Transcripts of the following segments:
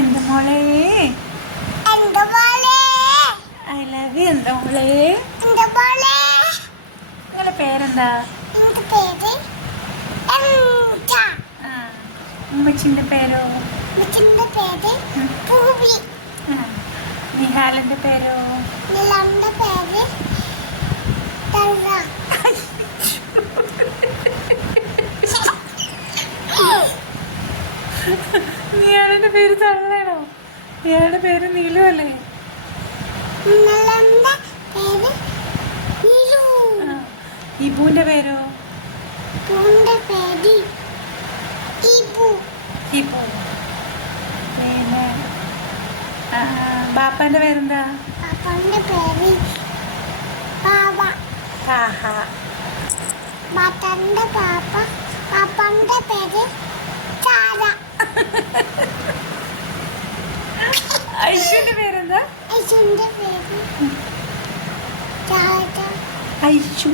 എന്താ മോളെ? എന്താ മോളെ? I love you. എന്താ മോളെ? എന്താ മോളെ? നിങ്ങളുടെ പേരെന്താ? എന്റെ പേര് എന്താ? ഉമ്മച്ചിൻ്റെ പേരോ? ഉമ്മച്ചിന്റെ പേര് പൂവി. നിഹാലിൻ്റെ പേരോ? നിലാന്റെ പേര് തറ. നിഹാലിൻ്റെ പേര് തള്ളയാണോ? നിഹാലിൻ്റെ പേര് നീലു അല്ലേ? നിലാന്റെ പേര് നീലു. ഇബുവിൻ്റെ പേരോ? പൂവിന്റെ പേര് ഇബു. ഇബു. പിന്നെ ബാപ്പാൻ്റെ പേരെന്താ? പാപ്പാന്റെ പേര് ബാബ. താഹ. ബാപ്പാന്റെ പാപ്പാന്റെ പേര് ചാര. ഐഷുവിൻ്റെ പേരെന്താ? ഐശുന്റെ പേര് ചാര. ഐഷു.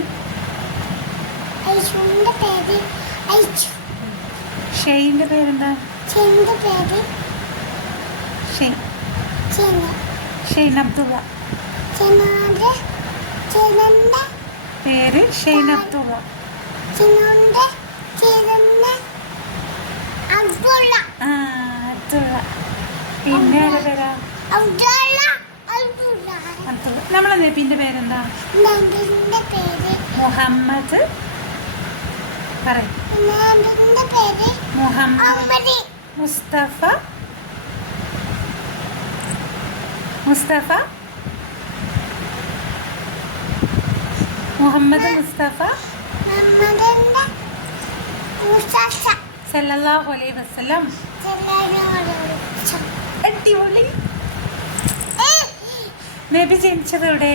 ഐശുന്റെ പേര് ഐശു. ഷെയ്ൻ്റെ പേരെന്താ? ചെന്റെ പേര് ഷെയ്ൻ. ചെന. ഷെയ്ൻ അബ്ദുള്ള. ചെനന്റെ പേര് ഷെയ്ൻ അബ്ദുള്ള. ചെനന്റെ അബ്ദുള്ള. അബ്ദുള്ള. പിന്നെ ആരുടെ പേരാ? അബ്ദുള്ള. അബ്ദുള്ള. നമ്മളെ നബീൻ്റെ പേരെന്താ? നബിന്റെ പേര് മുഹമ്മദ്. പറയും. നബിന്റെ പേര് മുഹമ്മദ്. മുസ്തഫ. മുസ്തഫ. മുഹമ്മദ് മുസ്തഫ മുഹമ്മദിന്റെ മുസ്തഫ സല്ലല്ലാഹു അലൈഹി വസല്ലം. അടിപൊളി. നബി ജനിച്ചത് എവിടെ?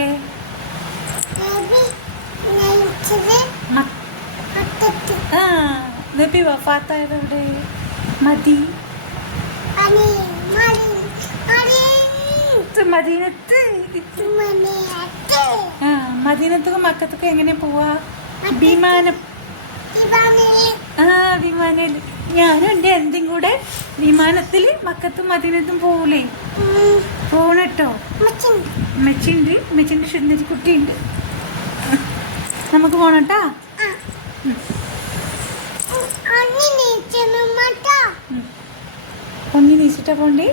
നബി വഫാത്തായത് എവിടെ? മദീനത്ത്. മദീനത്തും മക്കത്തൊക്കെ എങ്ങനെ പോവാ? വിമാനം. വിമാനം. ഞാനും എൻ്റെ എന്തും കൂടെ വിമാനത്തിൽ മക്കത്തും മദീനത്തും പോകൂലേ? പോണട്ടോ. മെച്ചിണ്ട്. മെച്ചിൻ്റെ സുന്ദരി കുട്ടിയുണ്ട്. നമുക്ക് പോണട്ടാ. ഒന്ന് നീച്ചിട്ടാ പൊങ്ങി നീച്ചിട്ടാ പോണ്ടേ?